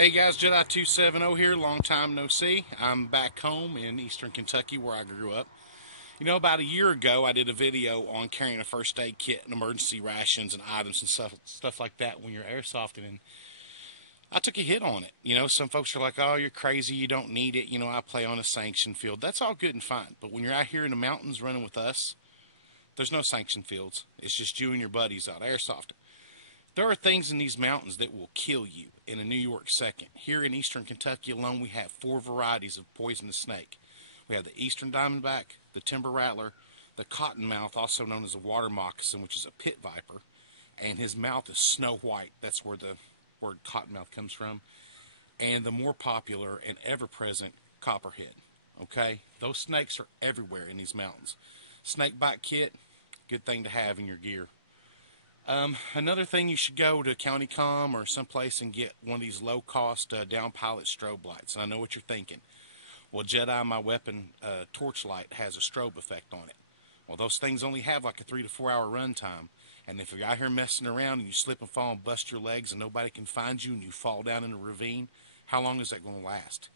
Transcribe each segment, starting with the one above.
Hey guys, Jedi270 here, long time no see. I'm back home in eastern Kentucky where I grew up. You know, about a year ago I did a video on carrying a first aid kit and emergency rations and items and stuff like that when you're airsofting, and I took a hit on it. You know, some folks are like, oh, you're crazy, you don't need it. You know, I play on a sanctioned field. That's all good and fine, but when you're out here in the mountains running with us, there's no sanctioned fields. It's just you and your buddies out airsofting. There are things in these mountains that will kill you in a New York second. Here in eastern Kentucky alone, we have 4 varieties of poisonous snake. We have the eastern diamondback, the timber rattler, the cottonmouth, also known as a water moccasin, which is a pit viper, and his mouth is snow white. That's where the word cottonmouth comes from. And the more popular and ever-present copperhead. Okay? Those snakes are everywhere in these mountains. Snake bite kit, good thing to have in your gear. Another thing, you should go to County Com or someplace and get one of these low-cost down pilot strobe lights. And I know what you're thinking. Well, Jedi, my weapon, torchlight has a strobe effect on it. Well, those things only have like a 3 to 4 hour run time. And if you're out here messing around and you slip and fall and bust your legs and nobody can find you and you fall down in a ravine, how long is that going to last?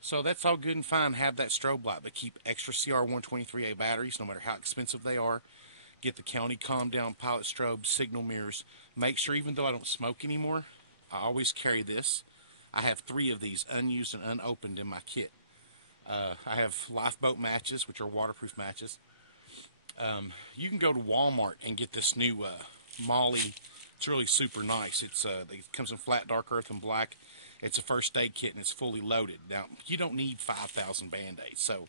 So that's all good and fine, have that strobe light, but keep extra CR123A batteries, no matter how expensive they are. Get the County Calm Down pilot strobe, signal mirrors. Make sure, even though I don't smoke anymore, I always carry this. I have 3 of these unused and unopened in my kit. I have lifeboat matches, which are waterproof matches. You can go to Walmart and get this new Molly. It's really super nice. It comes in flat, dark earth, and black. It's a first aid kit, and it's fully loaded. Now, you don't need 5,000 Band-Aids, so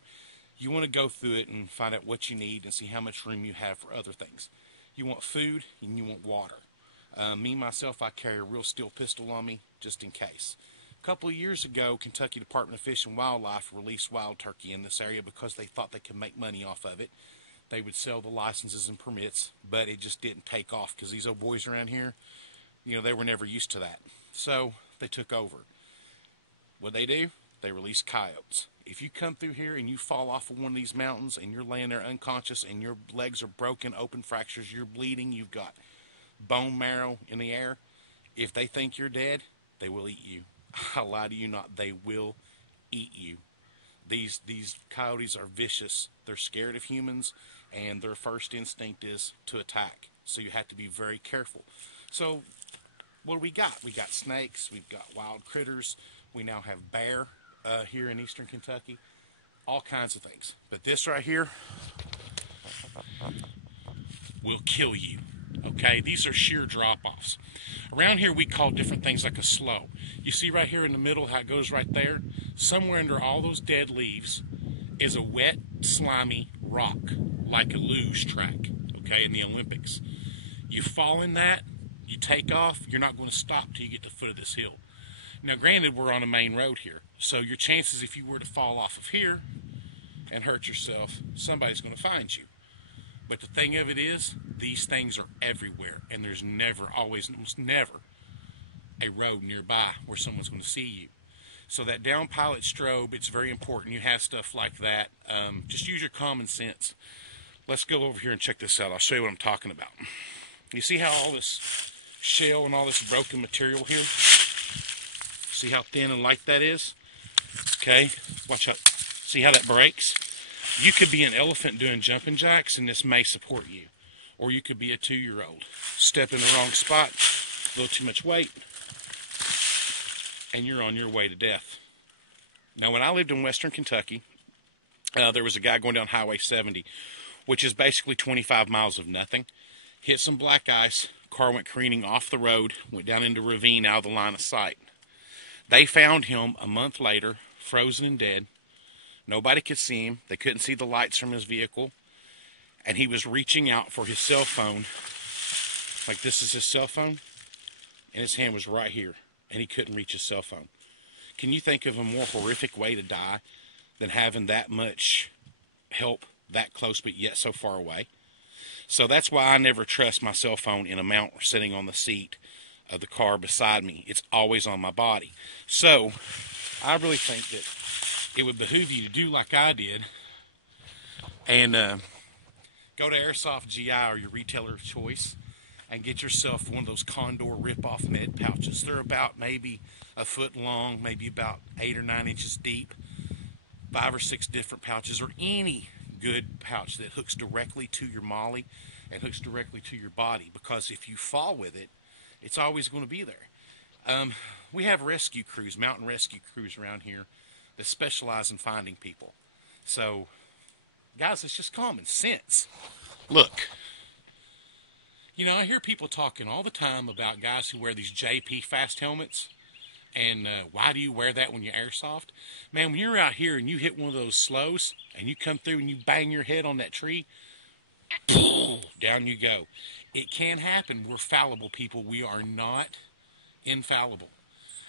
you want to go through it and find out what you need and see how much room you have for other things. You want food and you want water. Myself, I carry a real steel pistol on me just in case. A couple of years ago, Kentucky Department of Fish and Wildlife released wild turkey in this area because they thought they could make money off of it. They would sell the licenses and permits, but it just didn't take off because these old boys around here, you know, they were never used to that. So they took over. What'd they do? They released coyotes. If you come through here and you fall off of one of these mountains and you're laying there unconscious and your legs are broken, open fractures, you're bleeding, you've got bone marrow in the air, if they think you're dead, they will eat you. I lie to you not, they will eat you. These coyotes are vicious. They're scared of humans, and their first instinct is to attack. So you have to be very careful. So what do we got? We got snakes, we've got wild critters, we now have bear here in eastern Kentucky, all kinds of things. But this right here will kill you. Okay, these are sheer drop-offs. Around here we call different things like a slough. You see right here in the middle how it goes right there? Somewhere under all those dead leaves is a wet, slimy rock, like a luge track, okay, in the Olympics. You fall in that, you take off, you're not going to stop till you get to the foot of this hill. Now granted, we're on a main road here, so your chances if you were to fall off of here and hurt yourself, somebody's going to find you. But the thing of it is, these things are everywhere, and there's never, almost never, a road nearby where someone's going to see you. So that down pilot strobe, it's very important. You have stuff like that. Just use your common sense. Let's go over here and check this out. I'll show you what I'm talking about. You see how all this shell and all this broken material here? See how thin and light that is? Okay, watch out. See how that breaks? You could be an elephant doing jumping jacks and this may support you. Or you could be a 2-year-old. Step in the wrong spot, a little too much weight, and you're on your way to death. Now, when I lived in western Kentucky, there was a guy going down Highway 70, which is basically 25 miles of nothing. Hit some black ice, car went careening off the road, went down into a ravine out of the line of sight. They found him a month later, frozen and dead. Nobody could see him. They couldn't see the lights from his vehicle. And he was reaching out for his cell phone. Like this is his cell phone. And his hand was right here. And he couldn't reach his cell phone. Can you think of a more horrific way to die than having that much help that close but yet so far away? So that's why I never trust my cell phone in a mount or sitting on the seat of the car beside me. It's always on my body. So I really think that it would behoove you to do like I did and go to Airsoft GI or your retailer of choice and get yourself one of those Condor rip-off med pouches. They're about maybe a foot long, maybe about 8 or 9 inches deep, 5 or 6 different pouches, or any good pouch that hooks directly to your molly and hooks directly to your body, because if you fall with it, it's always going to be there. We have rescue crews, mountain rescue crews around here that specialize in finding people. So, guys, it's just common sense. Look, you know, I hear people talking all the time about guys who wear these JP fast helmets. And why do you wear that when you're airsoft? Man, when you're out here and you hit one of those slows and you come through and you bang your head on that tree, down you go. It can happen. We're fallible people. We are not infallible.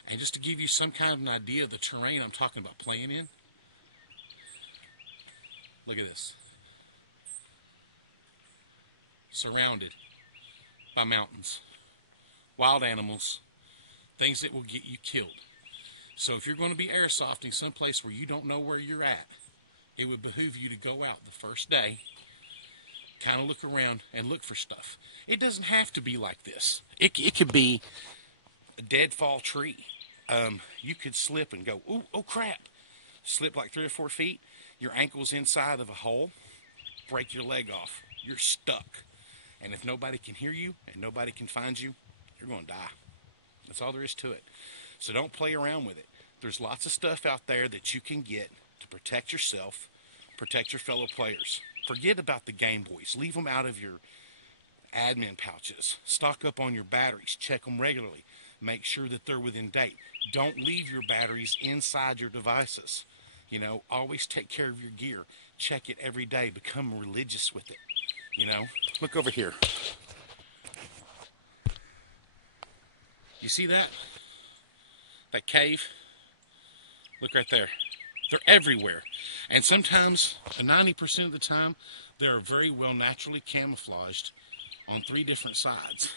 And just to give you some kind of an idea of the terrain I'm talking about playing in, look at this. Surrounded by mountains, wild animals, things that will get you killed. So if you're going to be airsofting someplace where you don't know where you're at, it would behoove you to go out the first day, kind of look around and look for stuff. It doesn't have to be like this. It could be a deadfall tree. You could slip and go, oh crap. Slip like 3 or 4 feet. Your ankle's inside of a hole. Break your leg off. You're stuck. And if nobody can hear you and nobody can find you, you're going to die. That's all there is to it. So don't play around with it. There's lots of stuff out there that you can get to protect yourself, protect your fellow players. Forget about the Game Boys. Leave them out of your admin pouches. Stock up on your batteries. Check them regularly. Make sure that they're within date. Don't leave your batteries inside your devices. You know, always take care of your gear. Check it every day. Become religious with it. You know, look over here. You see that? That cave? Look right there. They're everywhere. And sometimes, 90% of the time, they're very well naturally camouflaged on 3 different sides.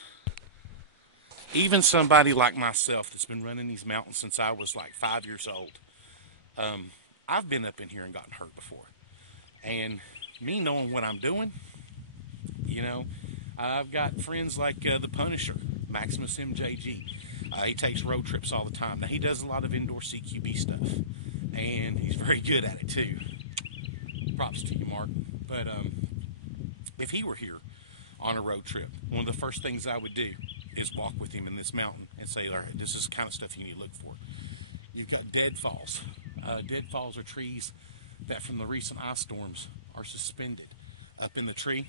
Even somebody like myself that's been running these mountains since I was like 5 years old, I've been up in here and gotten hurt before. And me knowing what I'm doing, you know, I've got friends like the Punisher, Maximus MJG. He takes road trips all the time. Now, he does a lot of indoor CQB stuff, and he's very good at it, too. Props to you, Mark. But if he were here on a road trip, one of the first things I would do is walk with him in this mountain and say, all right, this is the kind of stuff you need to look for. You've got deadfalls. Deadfalls are trees that from the recent ice storms are suspended up in the tree.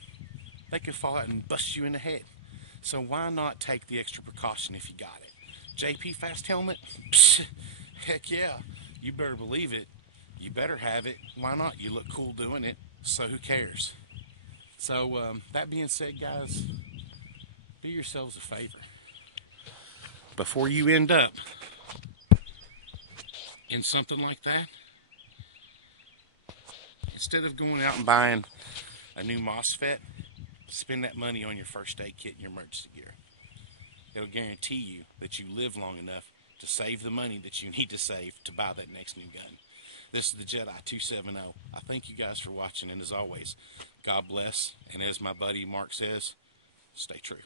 They could fall out and bust you in the head. So why not take the extra precaution if you got it? JP fast helmet? Psh, heck yeah. You better believe it. You better have it. Why not? You look cool doing it, so who cares? So that being said, guys, do yourselves a favor. Before you end up in something like that, instead of going out and buying a new MOSFET, spend that money on your first aid kit and your emergency gear. It'll guarantee you that you live long enough to save the money that you need to save to buy that next new gun. This is the Jedi 270. I thank you guys for watching, and as always, God bless, and as my buddy Mark says, stay true.